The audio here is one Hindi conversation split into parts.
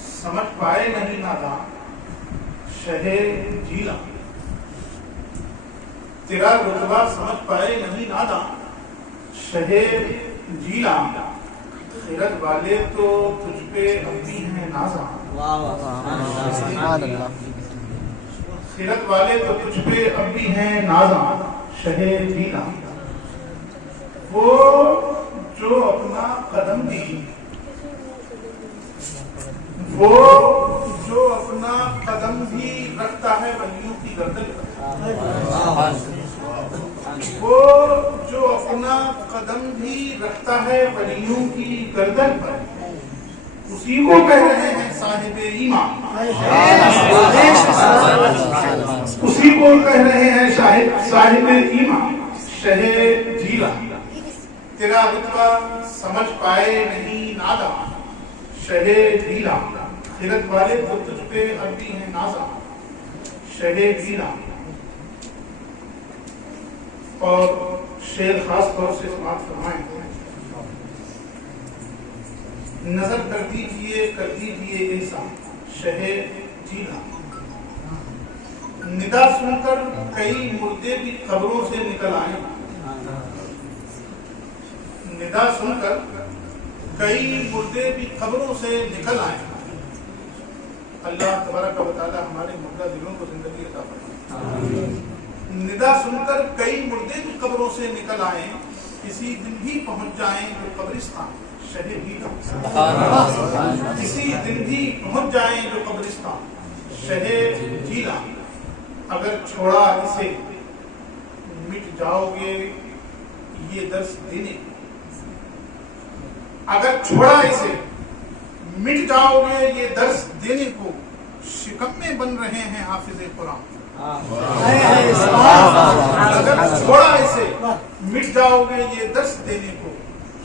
समझ पाए नहीं नादा शहे जीला। तेरा रुतबा समझ पाए नहीं नादा शहे जीला। खैरत वाले तो तुझ पे अब भी हैं नाजा। खैरत वाले तो तुझ पे अब भी हैं नाजा शहे जीला। वो जो अपना कदम भी रखता है वलियों की गर्दन पर। वो जो अपना कदम भी रखता है वलियों की गर्दन पर, उसी को कह रहे हैं साहिबे ईमान। उसी को कह रहे हैं साहिबे ईमान शहे जीला। तेरा रुतबा समझ पाए नहीं नादा शहे जीला। खैरत वाले तो तुझ पे अब भी हैं नाजा शहे जीला। और शेर खास तौर से समाप्त फरमाएं, नजर कर दीजिए ऐसा शहे जीला। निदा सुनकर कई मुर्दे भी खबरों से निकल आए। निदा सुनकर कई मुर्दे भी खबरों से निकल आए। अल्लाह तबारक व तआला हमारे मुर्दा दिलों को जिंदगी अता फरमाए। निदा सुनकर कई मुर्दे भी कब्रों से निकल आए। किसी दिन भी पहुंच जाएं तो कब्रिस्तान शहे जीला। किसी दिन भी पहुंच जाएं तो कब्रिस्तान शहे जीला। अगर छोड़ा इसे मिट जाओगे ये दर्स देने। अगर छोड़ा इसे मिट जाओगे ये दर्स देने को। शिकम में बन रहे हैं हाफिज़े कुरान। अगर छोड़ा इसे मिट जाओगे ये दर्स देने को।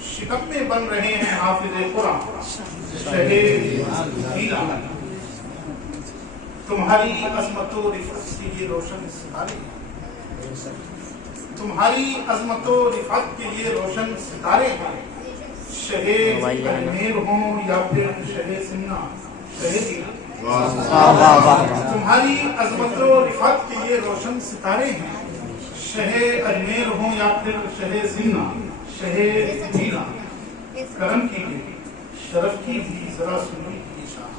शिकम में बन रहे हैं हाफिज़े कुरान शहे जीला। तुम्हारी अज़मतो रिफ़त के ये रोशन सितारे। तुम्हारी अज़मतो रिफ़त के ये रोशन सितारे हैं। शहे अजमेर हो या फिर शहे सिन्ना शहे जीला। तुम्हारी अज़मतो रिफ़त के ये रोशन सितारे हैं। शहे अजमेर हो या फिर शहे सिन्ना शहे जीला। करम कीजिए शरफ की भी जरा सुन लीजिए शाह।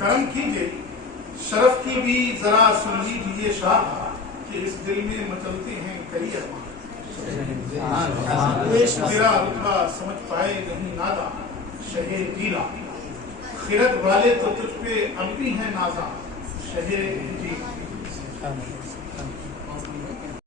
करम कीजिए शरफ की भी जरा सुन लीजिए शाह कि इस दिल में मचलते हैं कई अरमान। तेरा रुतबा समझ पाए नहीं नादा शहे जीला। खैरत वाले तो तुझ पे अब भी हैं नाजा शहे जीला।